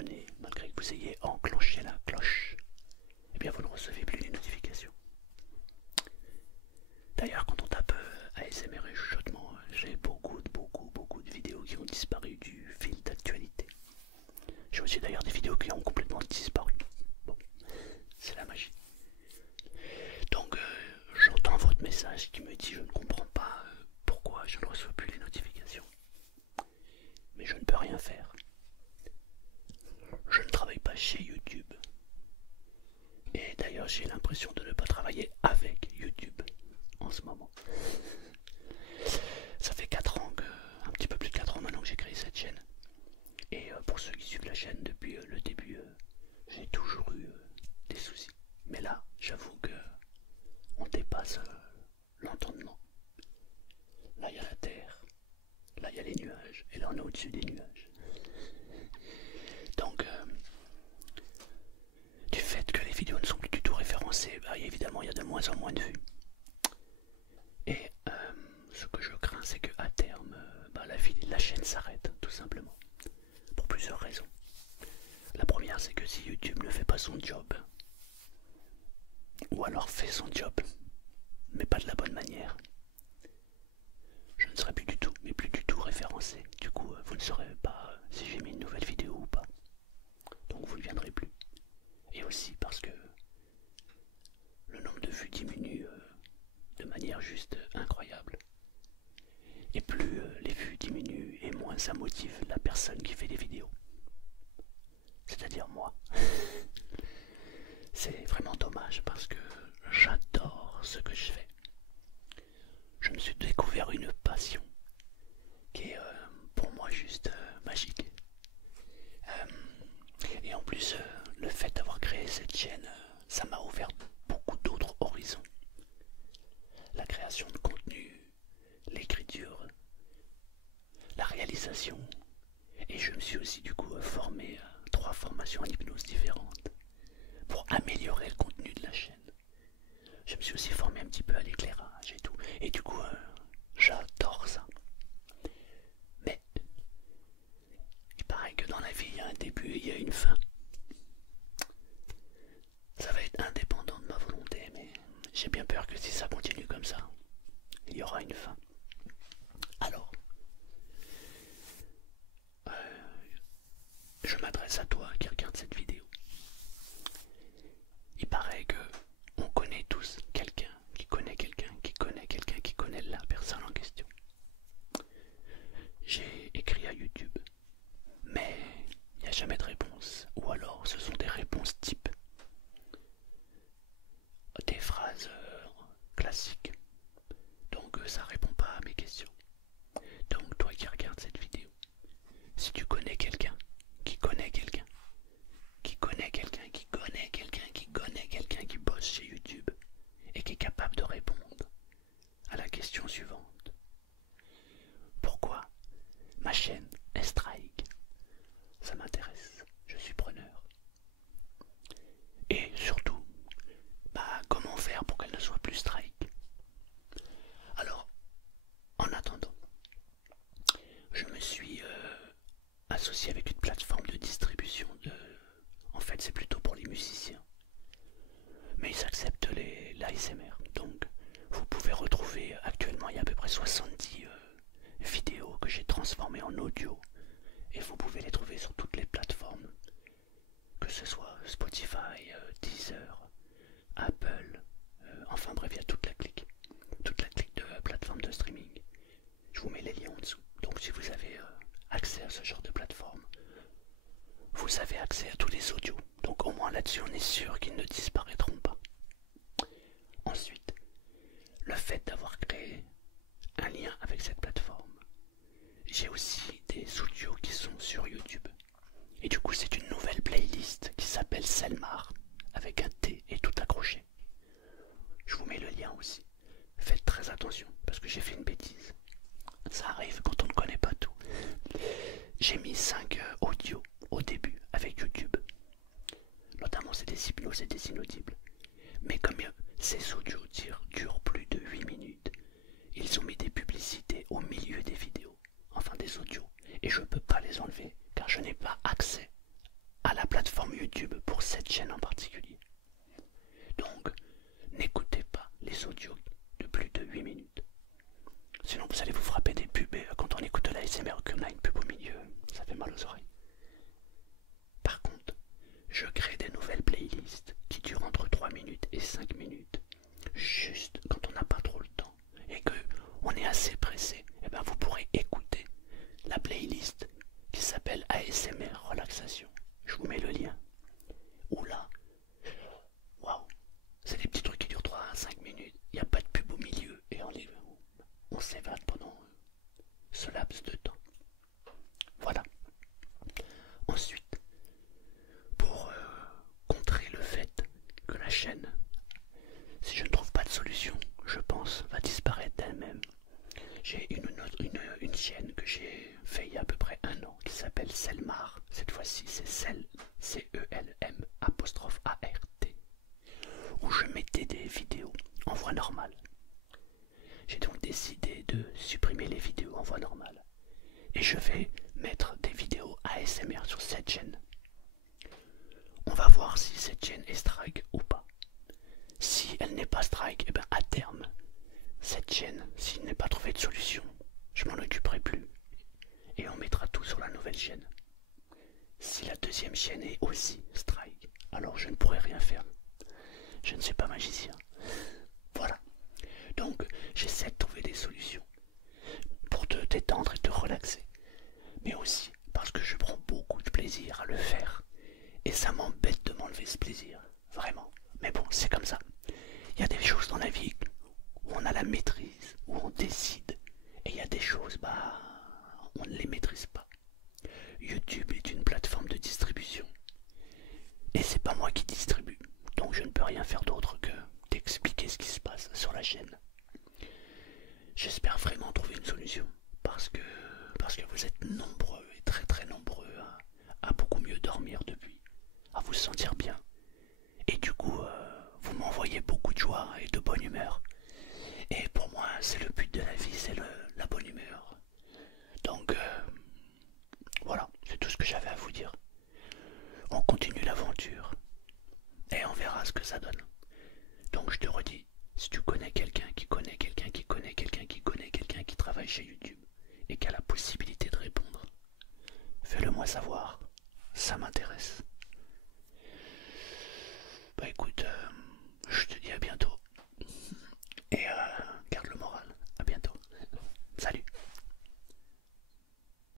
abonné, malgré que vous ayez enclenché la cloche, eh bien vous ne recevez plus les notifications. D'ailleurs, quand on tape ASMR et chuchotement, j'ai beaucoup de vidéos qui ont disparu du fil d'actualité. J'ai aussi d'ailleurs des vidéos qui ont complètement disparu. Bon, c'est la magie. Donc j'entends votre message qui me dit je ne comprends pas pourquoi je ne reçois plus les notifications. Mais je ne peux rien faire. Je ne travaille pas chez YouTube. Et d'ailleurs j'ai l'impression de ne pas travailler avec YouTube en ce moment. Ça fait 4 ans que, un petit peu plus de 4 ans maintenant que j'ai créé cette chaîne. Et pour ceux qui suivent la chaîne depuis le début, j'ai toujours eu des soucis. Mais là, j'avoue que on dépasse l'entendement. Là, il y a la terre, là, il y a les nuages, et là, on est au-dessus des nuages. Donc, du fait que les vidéos ne sont plus du tout référencées, bah, évidemment, il y a de moins en moins de vues. Et ce que je crains, c'est qu'à terme, la chaîne s'arrête, tout simplement. Pour plusieurs raisons. La première, c'est que si YouTube ne fait pas son job, ou alors fait son job, mais pas de la bonne manière, je ne serai plus du tout, mais plus du tout référencé. Du coup, vous ne saurez pas si j'ai mis une nouvelle vidéo ou pas. Donc vous ne viendrez plus. Et aussi parce que le nombre de vues diminue de manière juste incroyable. Et plus les vues diminuent, et moins ça motive la personne qui fait les vidéos. C'est-à-dire moi. C'est vraiment dommage parce que j'adore ce que je fais. Je me suis découvert une passion qui est pour moi juste magique. Et en plus, le fait d'avoir créé cette chaîne, ça m'a ouvert beaucoup d'autres horizons. La création de contenu, l'écriture, la réalisation. Et je me suis aussi du coup formé à 3 formations en hypnose différentes pour améliorer le contenu de la chaîne. Je me suis aussi formé un petit peu à l'éclairage et tout. Et du coup, j'adore ça. Mais il paraît que dans la vie, il y a un début et il y a une fin. Ça va être indépendant de ma volonté, mais j'ai bien peur que si ça continue comme ça, il y aura une fin. Alors, je m'adresse à toi qui regarde cette vidéo. Il paraît que on connaît tous quelqu'un qui connaît quelqu'un qui connaît quelqu'un qui connaît la personne en question. J'ai écrit à YouTube, mais il n'y a jamais de réponse. Ou alors ce sont des réponses type. Des phrases classiques. Donc ça répond pas à mes questions. Donc toi qui regardes cette vidéo, si tu connais quelqu'un qui connaît quelqu'un qui connaît quelqu'un qui connaît quelqu'un qui connaît quelqu'un qui bosse chez YouTube et qui est capable de répondre à la question suivante. Pourquoi ma chaîne est strike? Ça m'intéresse, je suis preneur. Et surtout, comment faire pour qu'elle ne soit plus strike? Alors, en attendant, je me suis associé avec une plateforme de distribution de... En fait, c'est plutôt pour les musiciens. Mais ils acceptent l'ASMR. Donc, vous pouvez retrouver actuellement, il y a à peu près 70 vidéos que j'ai transformées en audio. Et vous pouvez les trouver sur toutes les plateformes. Que ce soit Spotify, Deezer, Apple, enfin bref, il y a toute la clique. Toute la clique de plateforme de streaming. Je vous mets les liens en dessous. Donc si vous avez accès à ce genre de plateforme, vous avez accès à tous les audios. Donc au moins là-dessus, on est sûr qu'ils ne disparaîtront pas. Ensuite, le fait d'avoir créé un lien avec cette plateforme, j'ai aussi des audios qui sont sur YouTube. Et du coup, c'est une nouvelle playlist qui s'appelle Selmar, avec un T et tout accroché. Je vous mets le lien aussi. Faites très attention, parce que j'ai fait une bêtise. Ça arrive quand on ne connaît pas tout. J'ai mis 5 audios au début avec YouTube. Notamment c'est des hypnoses et des inaudibles. Mais comme ces audios durent plus de 8 minutes, ils ont mis des publicités au milieu des vidéos, enfin des audios, et je ne peux pas les enlever car je n'ai pas accès en voix normale. Et je vais mettre des vidéos ASMR sur cette chaîne. On va voir si cette chaîne est strike ou pas. Si elle n'est pas strike, et bien à terme, cette chaîne, s'il n'est pas trouvé de solution, je m'en occuperai plus. Et on mettra tout sur la nouvelle chaîne. Si la deuxième chaîne est aussi strike, alors je ne pourrai rien faire. Je ne suis pas magicien. Voilà. Donc j'essaie de trouver des solutions pour te détendre et te relaxer. Mais aussi parce que je prends beaucoup de plaisir à le faire. Et ça m'embête de m'enlever ce plaisir. Vraiment. Mais bon, c'est comme ça. Il y a des choses dans la vie où on a la maîtrise, où on décide. Et il y a des choses, on ne les maîtrise pas. YouTube est une plateforme de distribution. Et c'est pas moi qui distribue. Donc je ne peux rien faire d'autre que d'expliquer ce qui se passe sur la chaîne. J'espère vraiment trouver une solution. Parce que vous êtes nombreux et très très nombreux à beaucoup mieux dormir depuis. À vous sentir bien. Et du coup, vous m'envoyez beaucoup de joie et de bonne humeur. Et pour moi, c'est le but de la vie, c'est la bonne humeur. Donc, voilà, c'est tout ce que j'avais à vous dire. On continue l'aventure. Et on verra ce que ça donne. Donc je te redis, si tu connais quelqu'un qui connaît quelqu'un qui connaît quelqu'un qui connaît quelqu'un qui travaille chez YouTube et qui a la possibilité de répondre, fais-le moi savoir, ça m'intéresse.